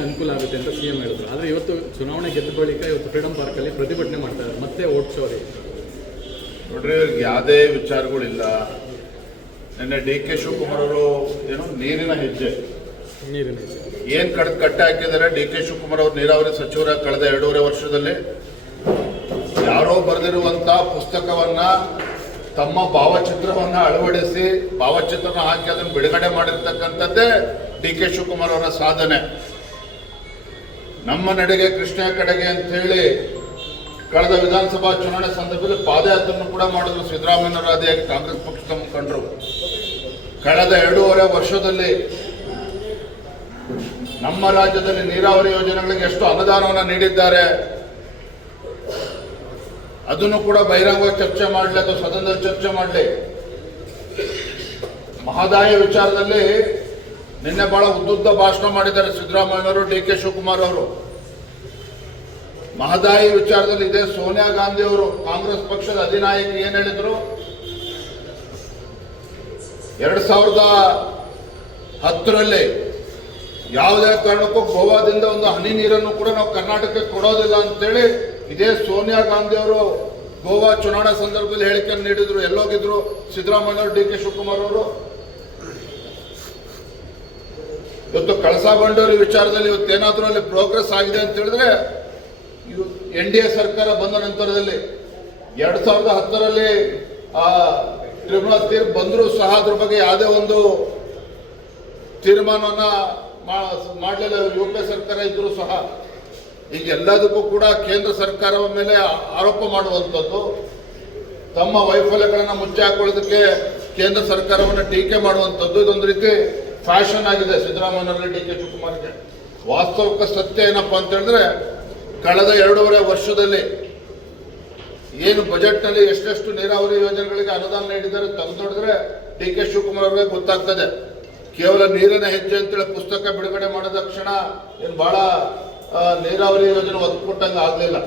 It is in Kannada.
ಪ್ರಚಾರಕ್ಕೆ ಅನುಕೂಲ ಆಗುತ್ತೆ ಅಂತ CM ಹೇಳಿದ್ರು. ಆದರೆ ಇವತ್ತು ಚುನಾವಣೆ ಗೆದ್ದ ಬಳಿಕ ಇವತ್ತು ಫ್ರೀಡಂ ಪಾರ್ಕಲ್ಲಿ ಪ್ರತಿಭಟನೆ ಮಾಡ್ತಾರೆ, ಮತ್ತೆ ಓಟ್ ಶೋ ರೀ. ನೋಡ್ರಿ, ಯಾವುದೇ ವಿಚಾರಗಳಿಲ್ಲ. ನಿನ್ನೆ DK ಶಿವಕುಮಾರ್ ಅವರು ಏನು ನೀರಿನ ಹೆಜ್ಜೆ ಏನ್ ಕಟ್ಟೆ ಹಾಕಿದ್ದಾರೆ. DK ಶಿವಕುಮಾರ್ ಅವರು ನೀರಾವರಿ ಸಚಿವರ ಕಳೆದ 2.5 ವರ್ಷದಲ್ಲಿ ಯಾರೋ ಬರೆದಿರುವಂತ ಪುಸ್ತಕವನ್ನ ತಮ್ಮ ಭಾವಚಿತ್ರವನ್ನ ಅಳವಡಿಸಿ ಭಾವಚಿತ್ರನ ಹಾಕಿ ಅದನ್ನು ಬಿಡುಗಡೆ ಮಾಡಿರ್ತಕ್ಕಂಥದ್ದೇ DK ಶಿವಕುಮಾರ್ ಅವರ ಸಾಧನೆ. ನಮ್ಮ ನಡೆಗೆ ಕೃಷ್ಣ ಕಡೆಗೆ ಅಂತ ಹೇಳಿ ಕಳೆದ ವಿಧಾನಸಭಾ ಚುನಾವಣೆ ಸಂದರ್ಭದಲ್ಲಿ ಪಾದಯಾತ್ರೆಯನ್ನು ಕೂಡ ಮಾಡಿದ್ರು ಸಿದ್ದರಾಮಯ್ಯನವರ ಆದಿಯಾಗಿ ಕಾಂಗ್ರೆಸ್ ಪಕ್ಷದ ಮುಖಂಡರು. ಕಳೆದ 2.5 ವರ್ಷದಲ್ಲಿ ನಮ್ಮ ರಾಜ್ಯದಲ್ಲಿ ನೀರಾವರಿ ಯೋಜನೆಗಳಿಗೆ ಎಷ್ಟು ಅನುದಾನವನ್ನು ನೀಡಿದ್ದಾರೆ ಅದನ್ನು ಕೂಡ ಬಹಿರಂಗವಾಗಿ ಚರ್ಚೆ ಮಾಡಲಿ ಅಥವಾ ಸದನದಲ್ಲಿ ಚರ್ಚೆ ಮಾಡಲಿ. ಮಹದಾಯಿ ವಿಚಾರದಲ್ಲಿ ನಿನ್ನೆ ಬಹಳ ಉದ್ದುದ್ದ ಭಾಷಣ ಮಾಡಿದ್ದಾರೆ ಸಿದ್ದರಾಮಯ್ಯನವರು, DK ಶಿವಕುಮಾರ್ ಅವರು. ಮಹದಾಯಿ ವಿಚಾರದಲ್ಲಿ ಇದೇ ಸೋನಿಯಾ ಗಾಂಧಿ ಅವರು ಕಾಂಗ್ರೆಸ್ ಪಕ್ಷದ ಅಧಿನಾಯಕಿ ಏನ್ ಹೇಳಿದ್ರು, 2010ರಲ್ಲಿ ಯಾವುದೇ ಕಾರಣಕ್ಕೂ ಗೋವಾದಿಂದ ಒಂದು ಹನಿ ನೀರನ್ನು ಕೂಡ ನಾವು ಕರ್ನಾಟಕಕ್ಕೆ ಕೊಡೋದಿಲ್ಲ ಅಂತೇಳಿ ಇದೇ ಸೋನಿಯಾ ಗಾಂಧಿ ಅವರು ಗೋವಾ ಚುನಾವಣಾ ಸಂದರ್ಭದಲ್ಲಿ ಹೇಳಿಕೆಯನ್ನು ನೀಡಿದ್ರು. ಎಲ್ಲೋಗಿದ್ರು ಸಿದ್ದರಾಮಯ್ಯವರು, DK ಶಿವಕುಮಾರ್ ಅವರು? ಇವತ್ತು ಕಳಸಾ ಬಂಡೂರಿ ವಿಚಾರದಲ್ಲಿ ಇವತ್ತೇನಾದ್ರೂ ಅಲ್ಲಿ ಪ್ರೋಗ್ರೆಸ್ ಆಗಿದೆ ಅಂತ ಹೇಳಿದ್ರೆ NDA ಸರ್ಕಾರ ಬಂದ ನಂತರದಲ್ಲಿ 2010ರಲ್ಲಿ ಟ್ರಿಬ್ಯುನಲ್ ತೀರ್ಪು ಬಂದರೂ ಸಹ ಅದ್ರ ಬಗ್ಗೆ ಯಾವುದೇ ಒಂದು ತೀರ್ಮಾನವನ್ನ ಮಾಡಲಿಲ್ಲ UPA ಸರ್ಕಾರ ಇದ್ರೂ ಸಹ. ಈಗ ಎಲ್ಲದಕ್ಕೂ ಕೂಡ ಕೇಂದ್ರ ಸರ್ಕಾರದ ಮೇಲೆ ಆರೋಪ ಮಾಡುವಂಥದ್ದು, ತಮ್ಮ ವೈಫಲ್ಯಗಳನ್ನು ಮುಚ್ಚಿ ಹಾಕೊಳ್ಳೋದಕ್ಕೆ ಕೇಂದ್ರ ಸರ್ಕಾರವನ್ನು ಟೀಕೆ ಮಾಡುವಂಥದ್ದು ಇದೊಂದು ರೀತಿ ಫ್ಯಾಷನ್ ಆಗಿದೆ ಸಿದ್ದರಾಮಯ್ಯನವರಲ್ಲಿ, DK ಶಿವಕುಮಾರ್ಗೆ. ವಾಸ್ತವಿಕ ಸತ್ಯ ಏನಪ್ಪಾ ಅಂತ ಹೇಳಿದ್ರೆ ಕಳೆದ 2.5 ವರ್ಷದಲ್ಲಿ ಏನು ಬಜೆಟ್ನಲ್ಲಿ ಎಷ್ಟೆಷ್ಟು ನೀರಾವರಿ ಯೋಜನೆಗಳಿಗೆ ಅನುದಾನ ನೀಡಿದ್ದಾರೆ ತೆಗೆದು ನೋಡಿದ್ರೆ DK ಶಿವಕುಮಾರ್ ಅವರಿಗೆ ಗೊತ್ತಾಗ್ತದೆ. ಕೇವಲ ನೀರಿನ ಹೆಜ್ಜೆ ಅಂತೇಳಿ ಪುಸ್ತಕ ಬಿಡುಗಡೆ ಮಾಡಿದ ಕ್ಷಣ ಏನು ಬಹಳ ನೀರಾವರಿ ಯೋಜನೆ ಒತ್ತು ಕೊಟ್ಟಂಗೆ ಆಗಲಿಲ್ಲ.